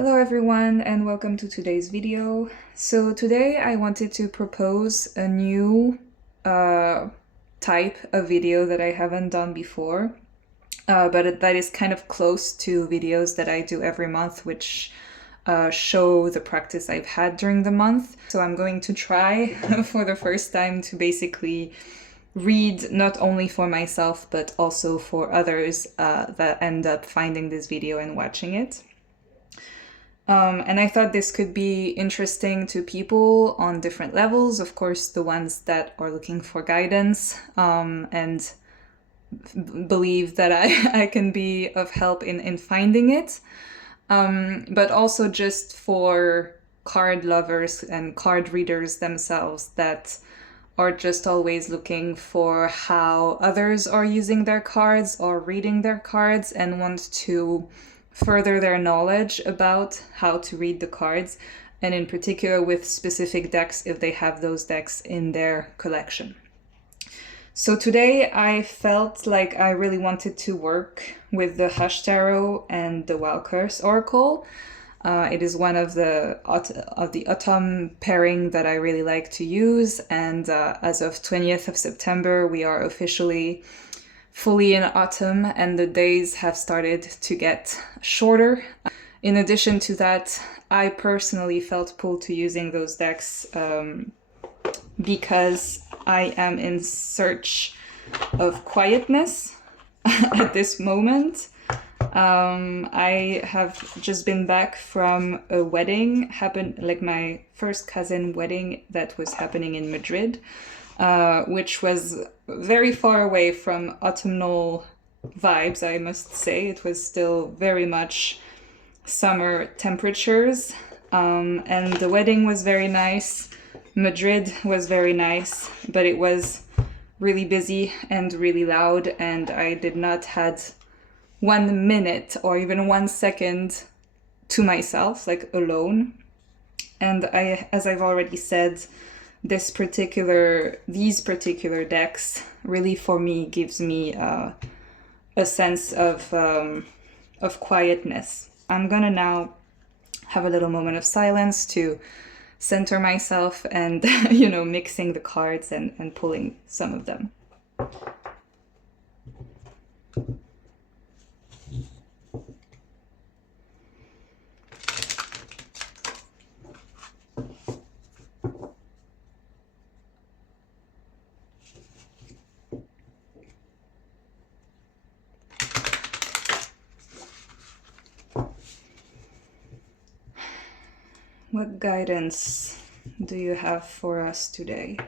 Hello everyone and welcome to today's video. So today I wanted to propose a new type of video that I haven't done before, but that is kind of close to videos that I do every month, which show the practice I've had during the month. So I'm going to try for the first time to basically read not only for myself but also for others that end up finding this video and watching it. And I thought this could be interesting to people on different levels. Of course, the ones that are looking for guidance and believe that I can be of help in finding it. But also just for card lovers and card readers themselves that are just always looking for how others are using their cards or reading their cards and want to further their knowledge about how to read the cards, and in particular with specific decks if they have those decks in their collection. So today I felt like I really wanted to work with the Hush Tarot and the Wild Curse Oracle. It is one of the autumn pairing that I really like to use, and as of 20th of September we are officially fully in autumn and the days have started to get shorter. In addition to that, I personally felt pulled to using those decks because I am in search of quietness at this moment. I have just been back from a wedding, like my first cousin wedding that was happening in Madrid, which was very far away from autumnal vibes, I must say. It was still very much summer temperatures, and the wedding was very nice. Madrid was very nice, but it was really busy and really loud, and I did not had 1 minute or even 1 second to myself, like alone. And as I've already said, these particular decks really for me gives me a sense of quietness. I'm gonna now have a little moment of silence to center myself and mixing the cards and pulling some of them. What guidance do you have for us today?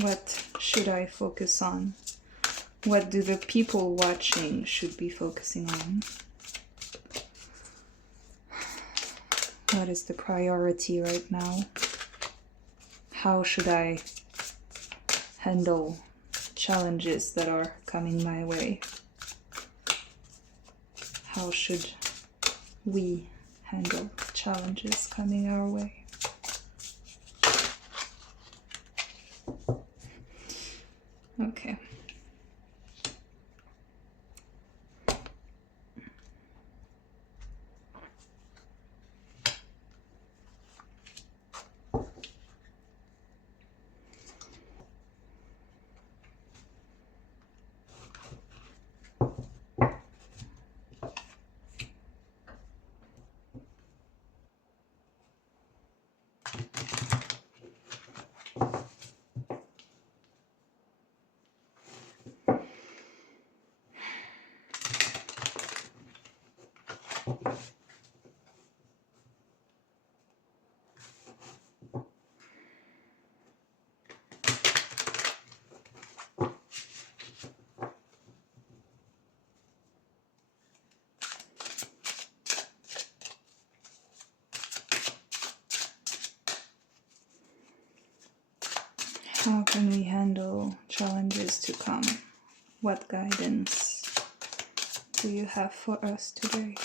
What should I focus on? What do the people watching should be focusing on? What is the priority right now? How should I handle challenges that are coming my way? How should we handle challenges coming our way? Okay. How can we handle challenges to come? What guidance do you have for us today?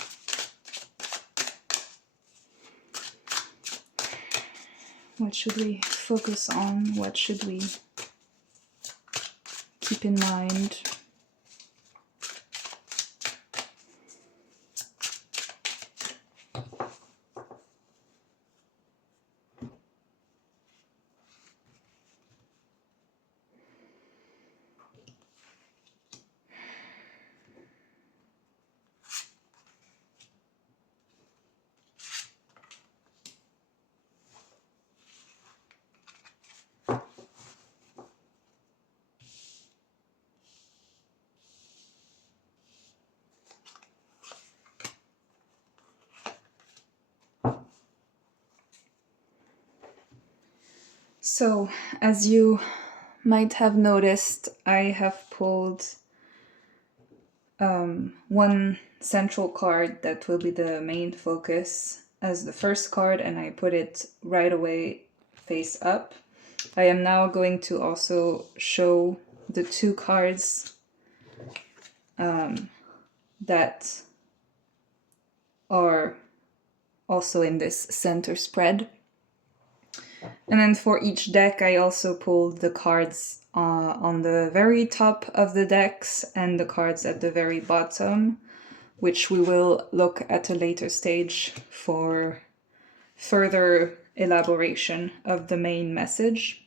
What should we focus on? What should we keep in mind? So, as you might have noticed, I have pulled one central card that will be the main focus as the first card, and I put it right away face up. I am now going to also show the two cards that are also in this center spread. And then for each deck, I also pulled the cards on the very top of the decks and the cards at the very bottom, which we will look at a later stage for further elaboration of the main message.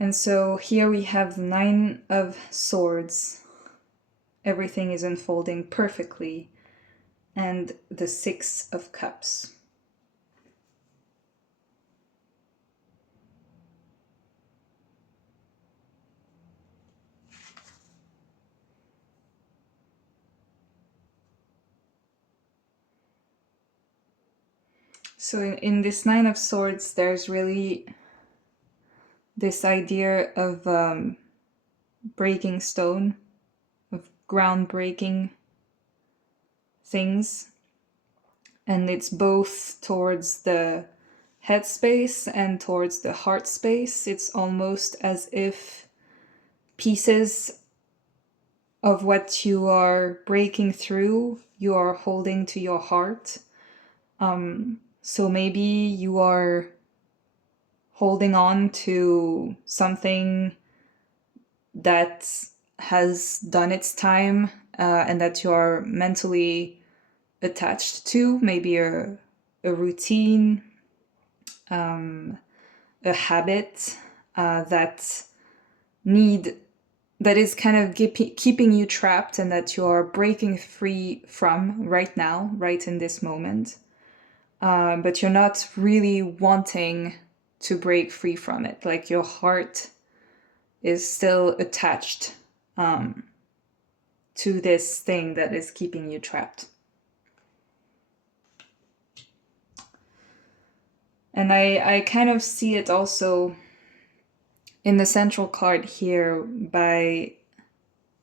And so here we have the Nine of Swords. Everything is unfolding perfectly. And the Six of Cups. So in this Nine of Swords, there's really this idea of breaking stone, of groundbreaking things. And it's both towards the head space and towards the heart space. It's almost as if pieces of what you are breaking through, you are holding to your heart. So maybe you are holding on to something that has done its time and that you are mentally attached to, maybe a routine, a habit that is kind of keeping you trapped and that you are breaking free from right now, right in this moment. But you're not really wanting to break free from it. Like your heart is still attached to this thing that is keeping you trapped. And I kind of see it also in the central card here by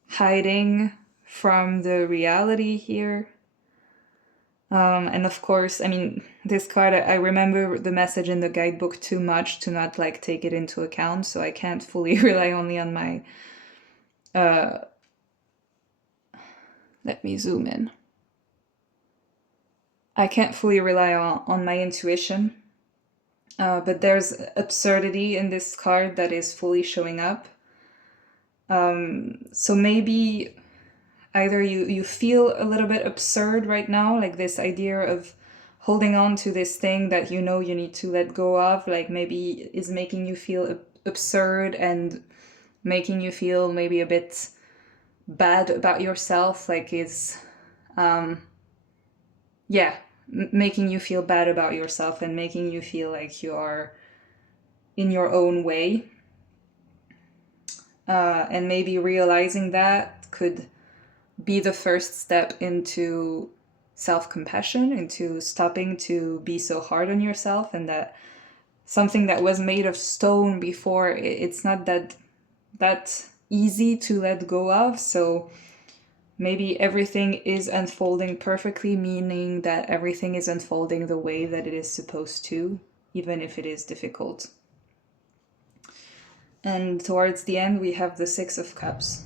hiding from the reality here. And of course, I mean, this card, I remember the message in the guidebook too much to not like take it into account, so I can't fully rely only on my, let me zoom in. I can't fully rely on my intuition, but there's absurdity in this card that is fully showing up. So maybe either you feel a little bit absurd right now, like this idea of holding on to this thing that you know you need to let go of, like maybe is making you feel absurd and making you feel maybe a bit bad about yourself, like it's making you feel bad about yourself and making you feel like you are in your own way. And maybe realizing that could be the first step into self-compassion, into stopping to be so hard on yourself, and that something that was made of stone before, it's not that easy to let go of. So maybe everything is unfolding perfectly, meaning that everything is unfolding the way that it is supposed to, even if it is difficult. And towards the end, we have the Six of Cups.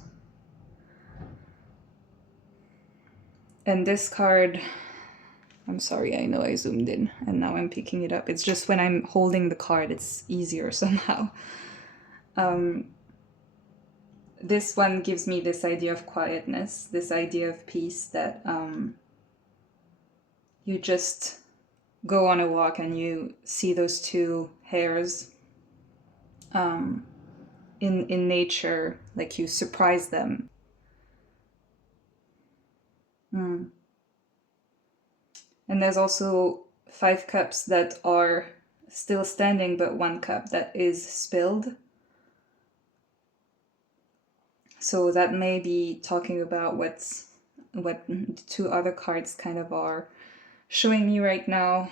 And this card, I'm sorry, I know I zoomed in and now I'm picking it up. It's just when I'm holding the card, it's easier somehow. This one gives me this idea of quietness, this idea of peace, that you just go on a walk and you see those two hares in nature, like you surprise them. And there's also 5 cups that are still standing, but 1 cup that is spilled. So that may be talking about what the 2 other cards kind of are showing me right now.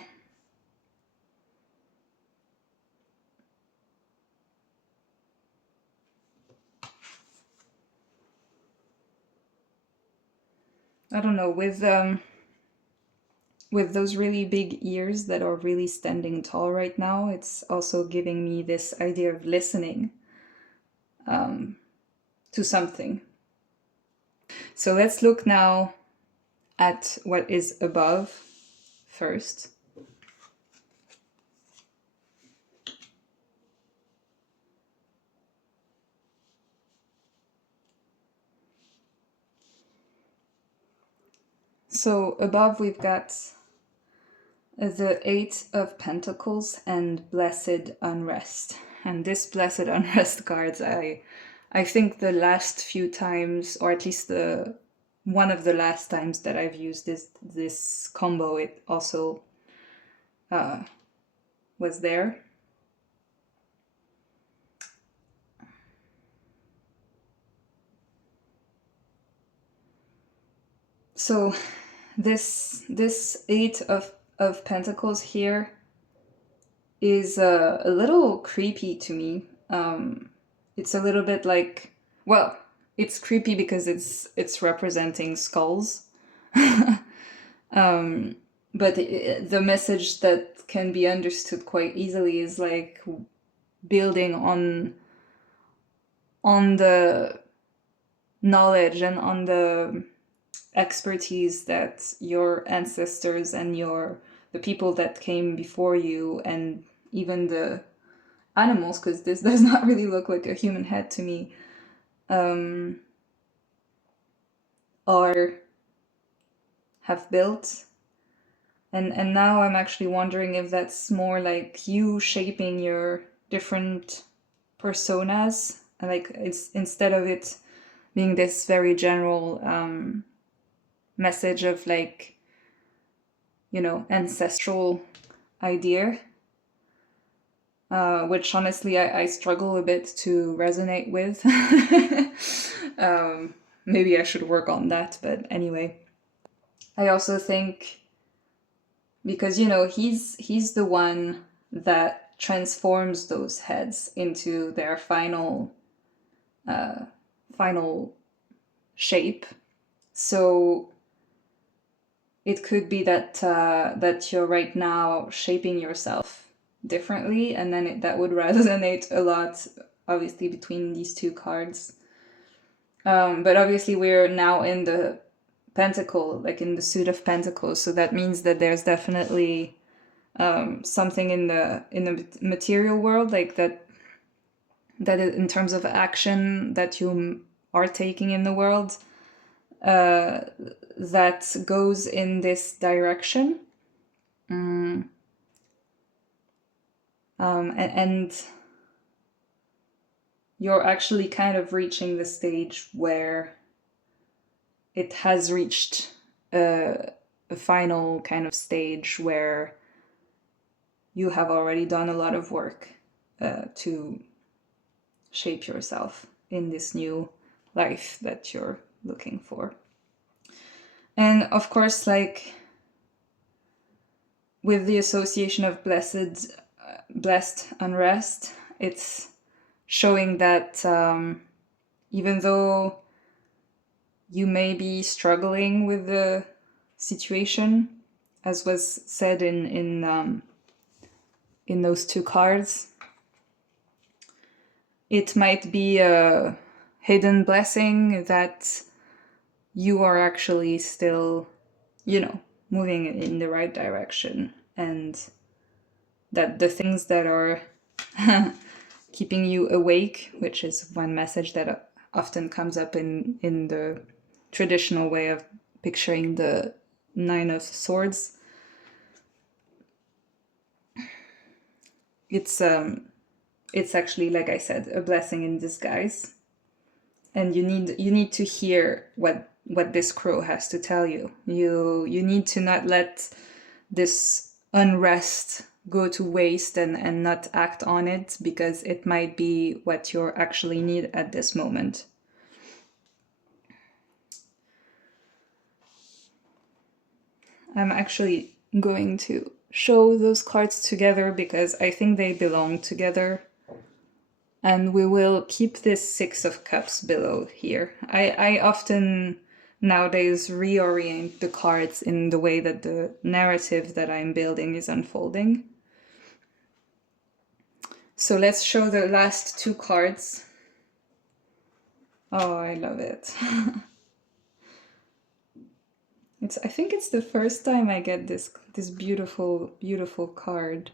I don't know, with those really big ears that are really standing tall right now, it's also giving me this idea of listening to something. So let's look now at what is above first. So above we've got the 8 of Pentacles and Blessed Unrest. And this Blessed Unrest cards, I think the last few times, or at least one of the last times that I've used this combo, it also was there. So this 8 of Pentacles here is a little creepy to me. It's a little bit like, well, it's creepy because it's representing skulls. But the message that can be understood quite easily is like building on the knowledge and on the expertise that your ancestors and the people that came before you, and even the animals, because this does not really look like a human head to me, have built. And now I'm actually wondering if that's more like you shaping your different personas, like it's instead of it being this very general message of like, you know, ancestral idea, which honestly I struggle a bit to resonate with. Maybe I should work on that, but anyway. I also think, because, you know, he's the one that transforms those heads into their final shape. So it could be that that you're right now shaping yourself differently, and then that would resonate a lot, obviously, between these 2 cards. But obviously we're now in the pentacle, like in the suit of pentacles, so that means that there's definitely something in the material world, like that in terms of action that you are taking in the world, that goes in this direction. And you're actually kind of reaching the stage where it has reached a final kind of stage where you have already done a lot of work to shape yourself in this new life that you're looking for. And of course, like with the association of blessed unrest, it's showing that even though you may be struggling with the situation, as was said in those 2 cards, it might be a hidden blessing that you are actually still you know, moving in the right direction, and that the things that are keeping you awake, which is one message that often comes up in the traditional way of picturing the Nine of Swords. It's actually, like I said, a blessing in disguise, and you need to hear what this crow has to tell you. You need to not let this unrest go to waste and not act on it, because it might be what you actually need at this moment. I'm actually going to show those cards together because I think they belong together. And we will keep this Six of Cups below here. I often nowadays reorient the cards in the way that the narrative that I'm building is unfolding. So let's show the last two cards. Oh, I love it. I think it's the first time I get this beautiful, beautiful card.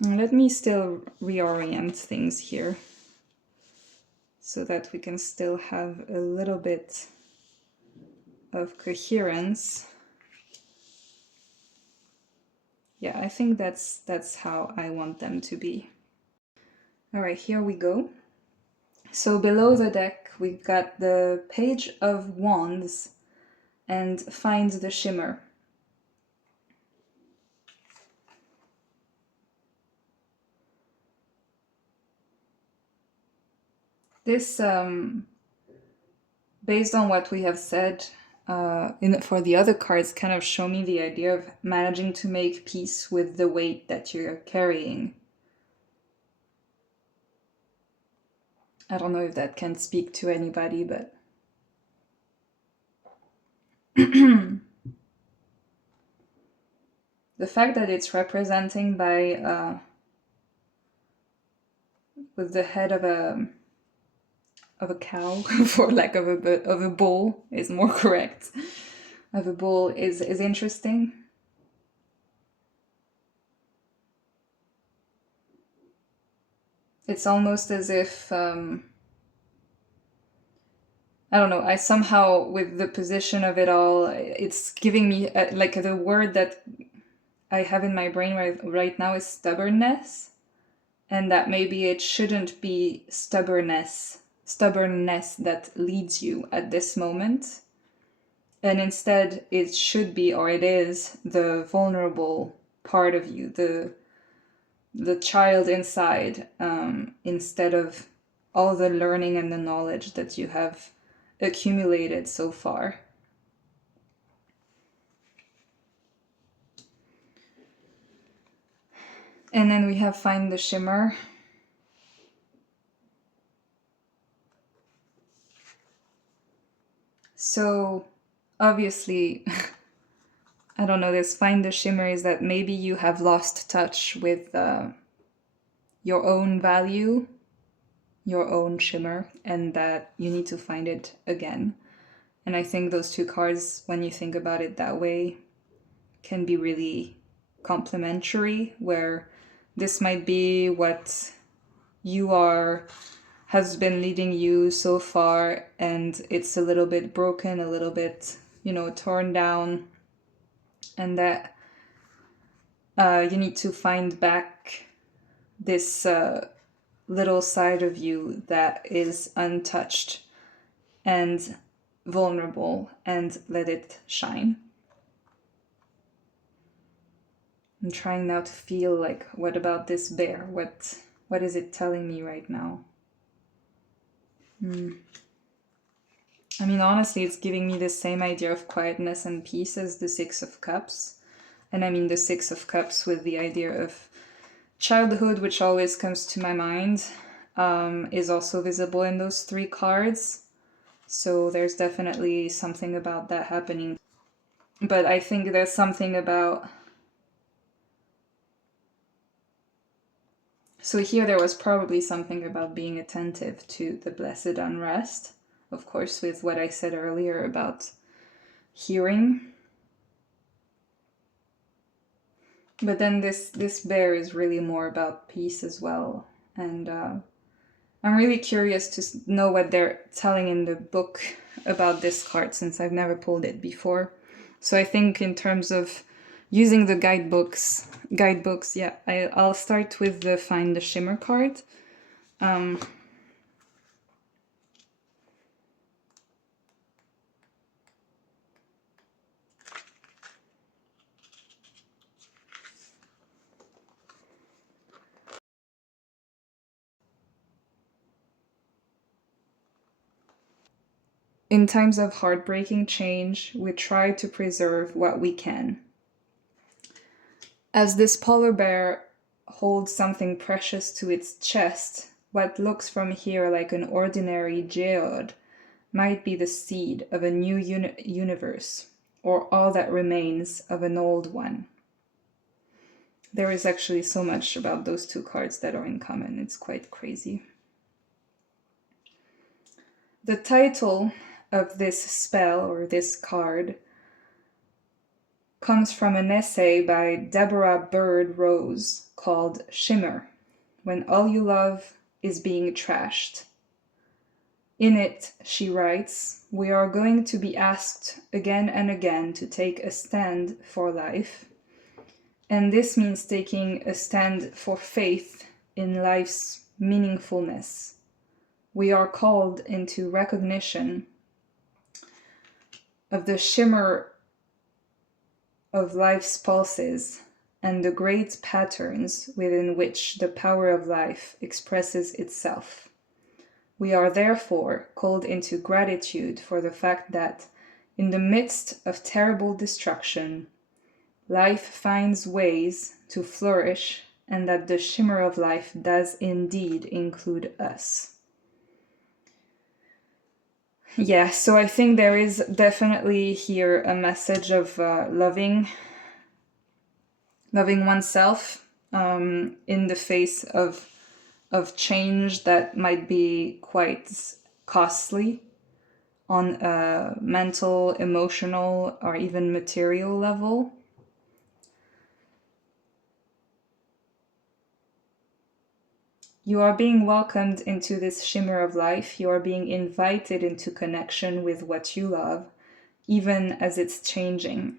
Let me still reorient things here so that we can still have a little bit of coherence. Yeah, I think that's how I want them to be. All right, here we go. So below the deck, we've got the Page of Wands and Find the Shimmer. This, based on what we have said for the other cards, kind of show me the idea of managing to make peace with the weight that you're carrying. I don't know if that can speak to anybody, but the fact that it's representing by with the head of a cow, for lack of a bull is more correct, of a bull is interesting. It's almost as if I don't know, I somehow, with the position of it all, it's giving me like the word that I have in my brain right now is stubbornness, and that maybe it shouldn't be stubbornness that leads you at this moment, and instead it should be, or it is, the vulnerable part of you, the child inside, instead of all the learning and the knowledge that you have accumulated so far. And then we have Find the Shimmer. So obviously, I don't know, this Find the Shimmer is that maybe you have lost touch with your own value, your own shimmer, and that you need to find it again. And I think those two cards, when you think about it that way, can be really complementary, where this might be what you are has been leading you so far, and it's a little bit broken, a little bit, torn down, and that you need to find back this little side of you that is untouched and vulnerable, and let it shine. I'm trying now to feel like, what about this bear? What is it telling me right now? I mean, honestly, it's giving me the same idea of quietness and peace as the Six of Cups. And I mean the Six of Cups with the idea of childhood, which always comes to my mind, is also visible in those three cards. So there's definitely something about that happening. But I think there's something about... So here there was probably something about being attentive to the blessed unrest of course, with what I said earlier about hearing. But then this bear is really more about peace as well. And I'm really curious to know what they're telling in the book about this card, since I've never pulled it before. So I think in terms of using the guidebooks, yeah, I'll start with the Find the Shimmer card. In times of heartbreaking change, we try to preserve what we can. As this polar bear holds something precious to its chest, what looks from here like an ordinary geode might be the seed of a new universe, or all that remains of an old one. There is actually so much about those two cards that are in common. It's quite crazy. The title of this spell, or this card, comes from an essay by Deborah Bird Rose called Shimmer, When All You Love is Being Trashed. In it, she writes, "We are going to be asked again and again to take a stand for life. And this means taking a stand for faith in life's meaningfulness. We are called into recognition of the shimmer of life's pulses and the great patterns within which the power of life expresses itself. We are therefore called into gratitude for the fact that, in the midst of terrible destruction, life finds ways to flourish, and that the shimmer of life does indeed include us." Yeah, so I think there is definitely here a message of loving oneself in the face of change that might be quite costly on a mental, emotional, or even material level. You are being welcomed into this shimmer of life. You are being invited into connection with what you love, even as it's changing.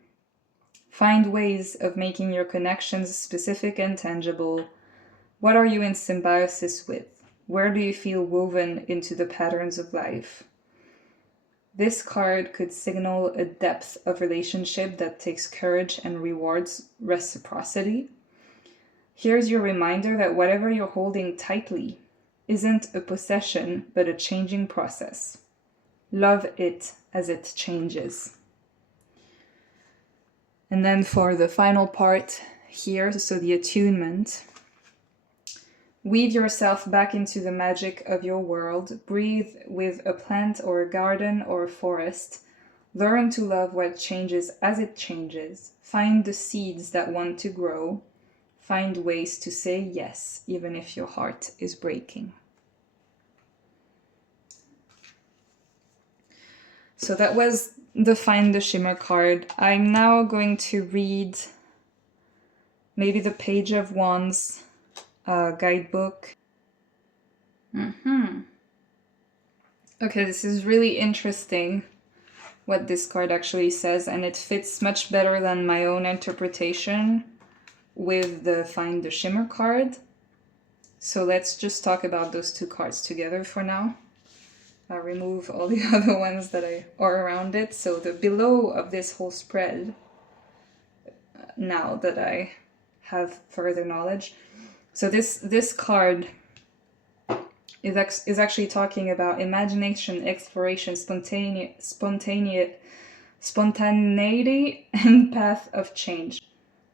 Find ways of making your connections specific and tangible. What are you in symbiosis with? Where do you feel woven into the patterns of life? This card could signal a depth of relationship that takes courage and rewards reciprocity. Here's your reminder that whatever you're holding tightly isn't a possession, but a changing process. Love it as it changes. And then for the final part here, so the attunement, weave yourself back into the magic of your world. Breathe with a plant or a garden or a forest. Learn to love what changes as it changes. Find the seeds that want to grow. Find ways to say yes, even if your heart is breaking. So that was the Find the Shimmer card. I'm now going to read maybe the Page of Wands guidebook. Okay, this is really interesting what this card actually says, and it fits much better than my own interpretation with the Find the Shimmer card. So let's just talk about those two cards together for now. I'll remove all the other ones that are around it. So the below of this whole spread, now that I have further knowledge. So this card is actually talking about imagination, exploration, spontaneity, and path of change.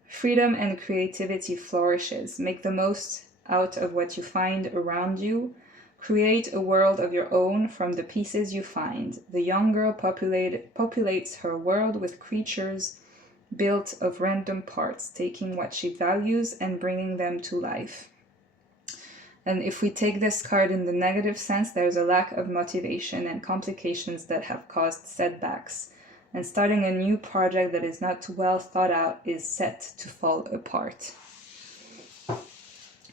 Freedom and creativity flourishes. Make the most out of what you find around you. Create a world of your own from the pieces you find. The young girl populates her world with creatures built of random parts, taking what she values and bringing them to life. And if we take this card in the negative sense, there's a lack of motivation and complications that have caused setbacks. And starting a new project that is not well thought out is set to fall apart.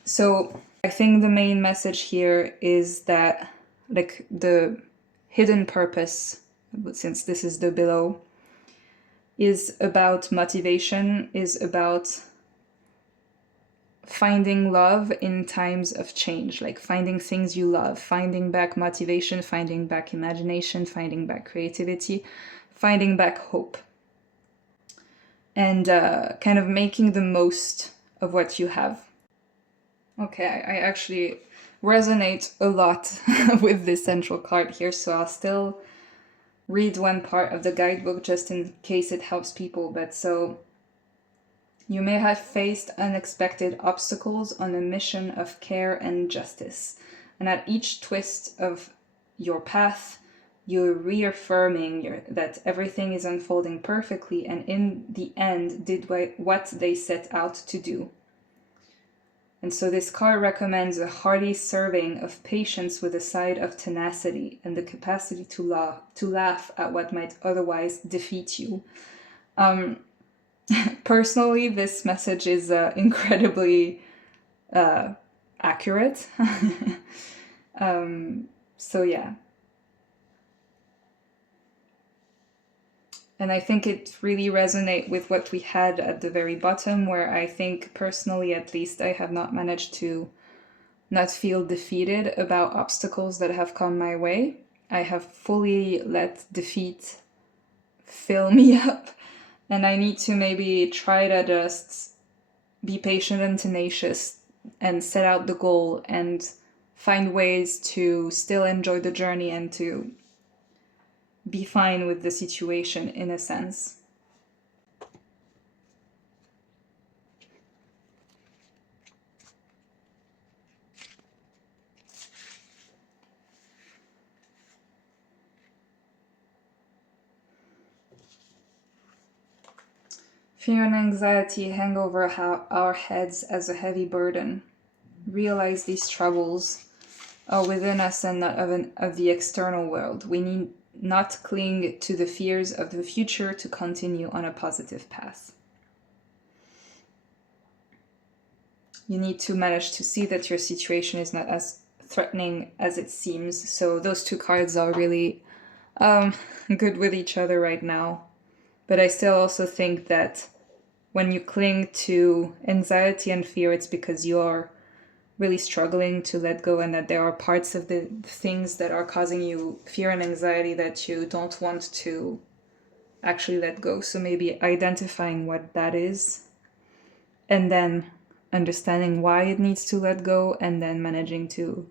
So I think the main message here is that, like, the hidden purpose, since this is the below, is about motivation, is about finding love in times of change, like finding things you love, finding back motivation, finding back imagination, finding back creativity, finding back hope, and kind of making the most of what you have. Okay, I actually resonate a lot with this central card here, so I'll still read one part of the guidebook just in case it helps people. But so, you may have faced unexpected obstacles on a mission of care and justice, and at each twist of your path, you're reaffirming that everything is unfolding perfectly and in the end did what they set out to do. And so this card recommends a hearty serving of patience with a side of tenacity and the capacity to laugh at what might otherwise defeat you. Personally, this message is incredibly accurate. So yeah. And I think it really resonates with what we had at the very bottom, where I think personally, at least, I have not managed to not feel defeated about obstacles that have come my way. I have fully let defeat fill me up, and I need to maybe try to just be patient and tenacious and set out the goal and find ways to still enjoy the journey and to be fine with the situation in a sense. Fear and anxiety hang over our heads as a heavy burden. Realize these troubles are within us and not of the external world. We need not cling to the fears of the future to continue on a positive path. You need to manage to see that your situation is not as threatening as it seems. So those two cards are really good with each other right now. But I still also think that when you cling to anxiety and fear, it's because you are really struggling to let go, and that there are parts of the things that are causing you fear and anxiety that you don't want to actually let go. So maybe identifying what that is, and then understanding why it needs to let go, and then managing to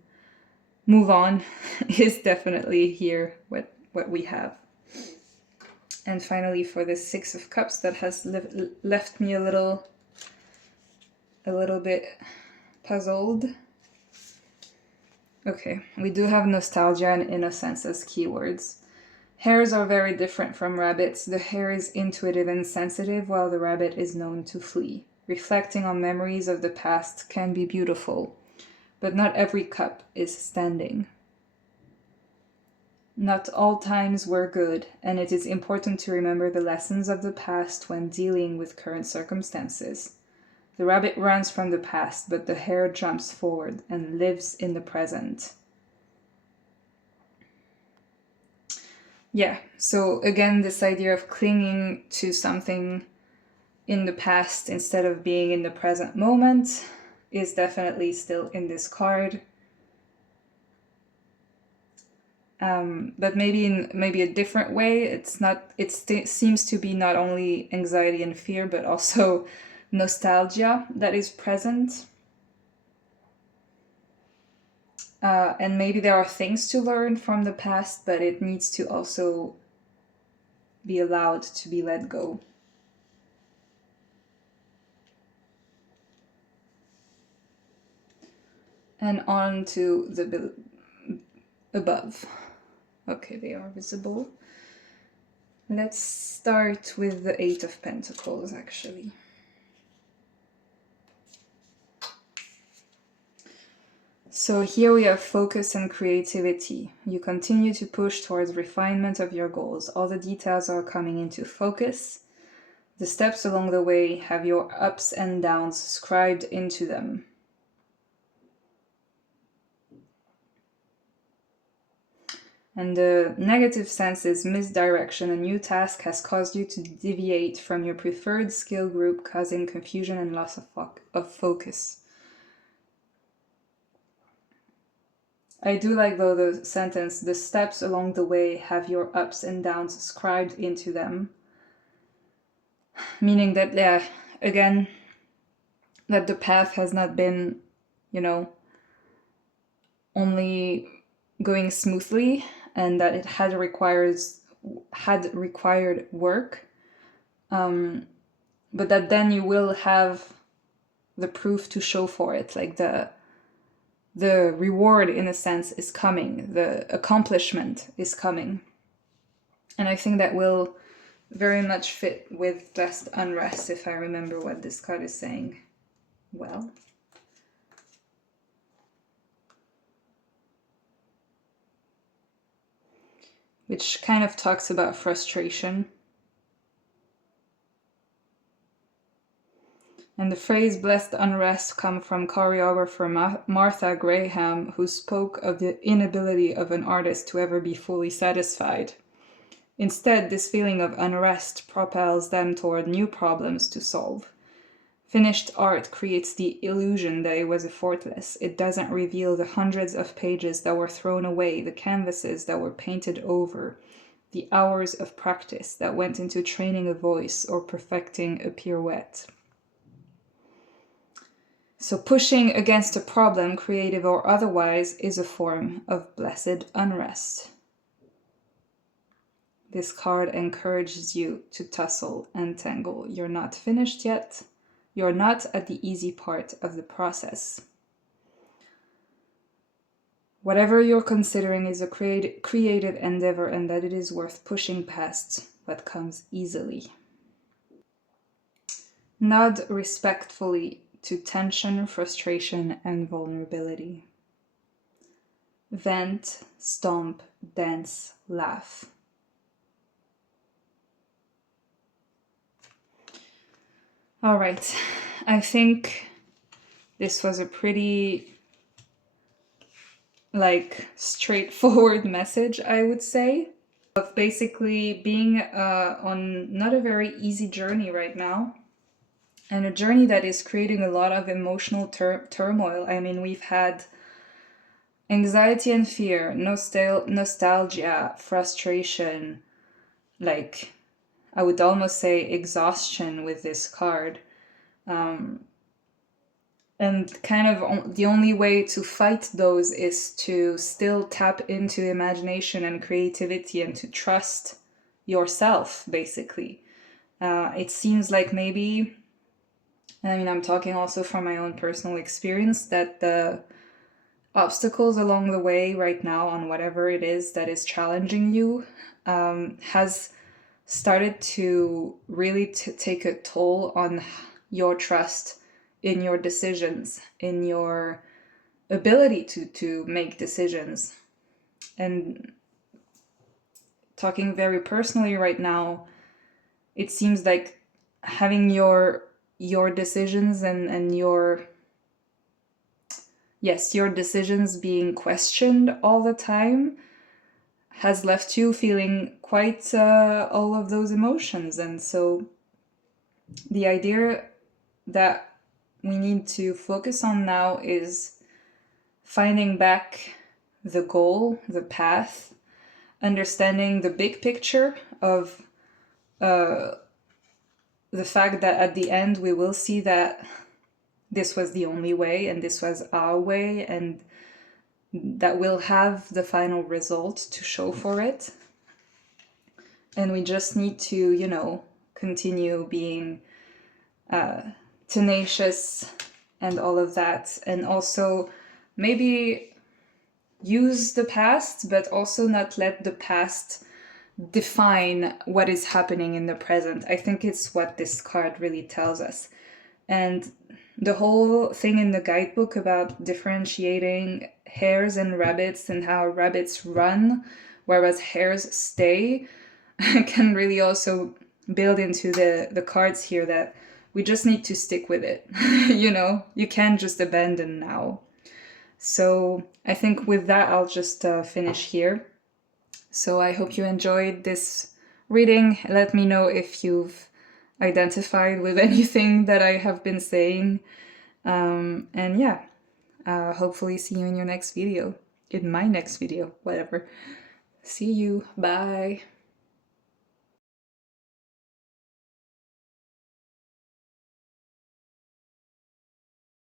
move on is definitely here what we have. And finally, for the Six of Cups, that has left me a little bit puzzled. Okay, we do have nostalgia and innocence as keywords. Hares are very different from rabbits. The hare is intuitive and sensitive, while the rabbit is known to flee. Reflecting on memories of the past can be beautiful, but not every cup is standing. Not all times were good, and it is important to remember the lessons of the past when dealing with current circumstances. The rabbit runs from the past, but the hare jumps forward and lives in the present. Yeah, so again, this idea of clinging to something in the past instead of being in the present moment is definitely still in this card. But maybe in a different way. It seems to be not only anxiety and fear, but also nostalgia that is present. And maybe there are things to learn from the past, but it needs to also be allowed to be let go. And on to the above. Okay, they are visible. Let's start with the Eight of Pentacles, actually. So here we have focus and creativity. You continue to push towards refinement of your goals. All the details are coming into focus. The steps along the way have your ups and downs scribed into them. And the negative sense is misdirection. A new task has caused you to deviate from your preferred skill group, causing confusion and loss of focus. I do like, though, the sentence, the steps along the way have your ups and downs scribed into them. Meaning that, yeah, again, that the path has not been, only going smoothly, and that it had required work, but that then you will have the proof to show for it. Like the reward, in a sense, is coming. The accomplishment is coming. And I think that will very much fit with Blessed Unrest, if I remember what this card is saying well. Which kind of talks about frustration. And the phrase Blessed Unrest comes from choreographer Martha Graham, who spoke of the inability of an artist to ever be fully satisfied. Instead, this feeling of unrest propels them toward new problems to solve. Finished art creates the illusion that it was effortless. It doesn't reveal the hundreds of pages that were thrown away, the canvases that were painted over, the hours of practice that went into training a voice or perfecting a pirouette. So pushing against a problem, creative or otherwise, is a form of blessed unrest. This card encourages you to tussle and tangle. You're not finished yet. You're not at the easy part of the process. Whatever you're considering is a creative endeavor, and that it is worth pushing past what comes easily. Nod respectfully to tension, frustration, and vulnerability. Vent, stomp, dance, laugh. All right, I think this was a pretty straightforward message, I would say, of basically being on not a very easy journey right now, and a journey that is creating a lot of emotional turmoil. I mean, we've had anxiety and fear, nostalgia, frustration, I would almost say exhaustion with this card. And kind of the only way to fight those is to still tap into imagination and creativity and to trust yourself, basically. It seems like maybe, I'm talking also from my own personal experience, that the obstacles along the way right now on whatever it is that is challenging you has started to really take a toll on your trust in your decisions, in your ability to make decisions. And talking very personally right now, it seems like having your decisions and your decisions being questioned all the time has left you feeling quite all of those emotions. And so the idea that we need to focus on now is finding back the goal, the path, understanding the big picture of the fact that at the end we will see that this was the only way and this was our way, and that we'll have the final result to show for it. And we just need to, continue being tenacious and all of that. And also maybe use the past, but also not let the past define what is happening in the present. I think it's what this card really tells us. And the whole thing in the guidebook about differentiating hares and rabbits and how rabbits run whereas hares stay can really also build into the cards here that we just need to stick with it. You know, you can't just abandon now. So I think with that, I'll just finish here. So I hope you enjoyed this reading. Let me know if you've identified with anything that I have been saying. And yeah, hopefully see you in your next video. In my next video, whatever. See you. Bye.